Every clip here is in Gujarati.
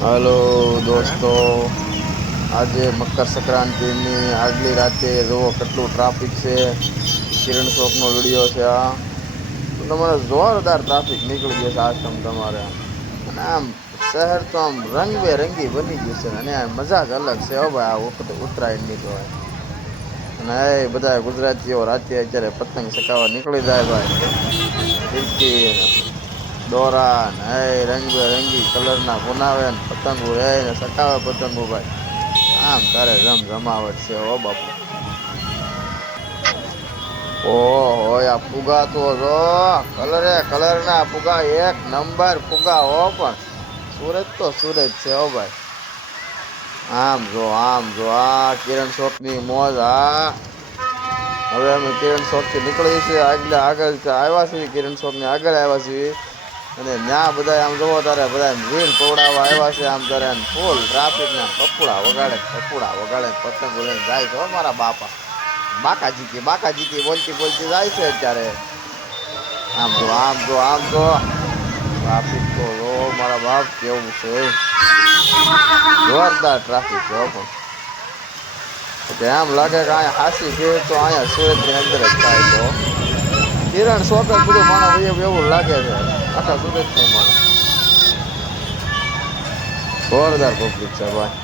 હલો દોસ્તો, આજે મકર સંક્રાંતિની આગલી રાતે જુઓ કેટલું ટ્રાફિક છે. કિરણ ચોકનો વિડીયો છે આ. તો તમારે જોરદાર ટ્રાફિક નીકળી જશે આશ્રમ તમારે. અને આમ શહેર તો આમ રંગબેરંગી બની ગયું છે ને અને મજા જ અલગ છે હો ભાઈ આ વખતે ઉત્તરાયણની તો હોય. અને એ બધા ગુજરાતીઓ રાતે અત્યારે પતંગ ચગાવવા નીકળી જાય ભાઈ. ફિરકી, દોરા ને રંગબેરંગી કલરના બનાવે ને પતંગો લઈને ચગાવે પતંગો ભાઈ. આમ તારે રમરમાવટ છે હો બાપુ. ઓહો આ ફુગા તો જો કલરના ફુગા એક નંબર ફુગા હો પણ સુરત તો સુરત છે હો ભાઈ. આમ જો આ કિરણ ચોકની મોજ આ. હવે અમે કિરણ ચોકથી નીકળી છીએ આગળ આવ્યા છીએ કિરણ ચોકની આગળ આવ્યા છીએ. અને ન્યા બધા આમ જોવો તારે બધા રીલ પવડાવવા આવ્યા છે આમ કરે ફૂલ ટ્રાફિકના બપોડા વગાડે પતંગો લઈને જાય છે હો મારા બાપા. બાકાજીકી બોલતી જાય છે અત્યારે. આમ જો ટ્રાફિક તો જો મારા બાપ કેવું છે. જોરદાર ટ્રાફિક છે હો પણ. એમ લાગે કે અહીંયા હાસી ભીડ તો અહીંયા સુરતની અંદર જ થાય છે હો. કિરણ ચોક જ બધું માણસ વયું એવું લાગે છે આખા સુરતનું માણસ. જોરદાર પબ્લિક છે ભાઈ.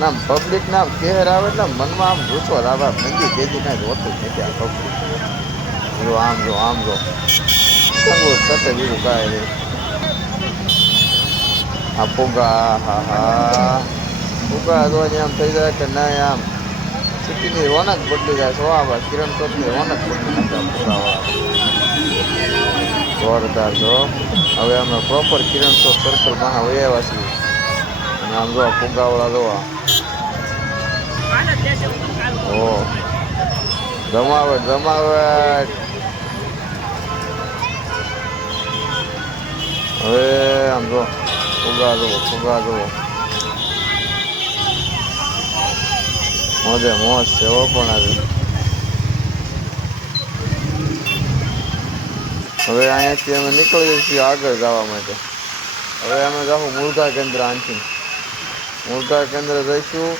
ના પબ્લિક ના કહર આવે એટલે મનમાં આમ ગુસ્સો આવે મંદી તેજી કઈ હોતું જ નથી આ પબ્લિક. આમ જો પતંગો ચગે બીજું કાંઈ નઈ. આ ફુગા હા. ફુગા જોઈને એમ થઈ જાય કે નઈ આમ સિટીની રોનક બદલી જાય છે હો આ કિરણ ચોકની રોનક બદલી નાખે ફુગાવાળા. જોરદાર જો હવે અમે પ્રોપર કિરણ ચોક સર્કલ પાસે વઈ આવ્યા છીએ. અને આમ જો ફુગાવાળા જોવા. ઓહ જમાવટ. હવે આમ જો ફુગા જોવો. મોજે મોજ છે હો પણ આજે. હવે અહીંયાથી અમે નીકળીએ છીએ આગળ જવા માટે. હવે અમે જાઉં મુર્ગા કેન્દ્ર आणखीन. મુર્ગા કેન્દ્ર જઈશું.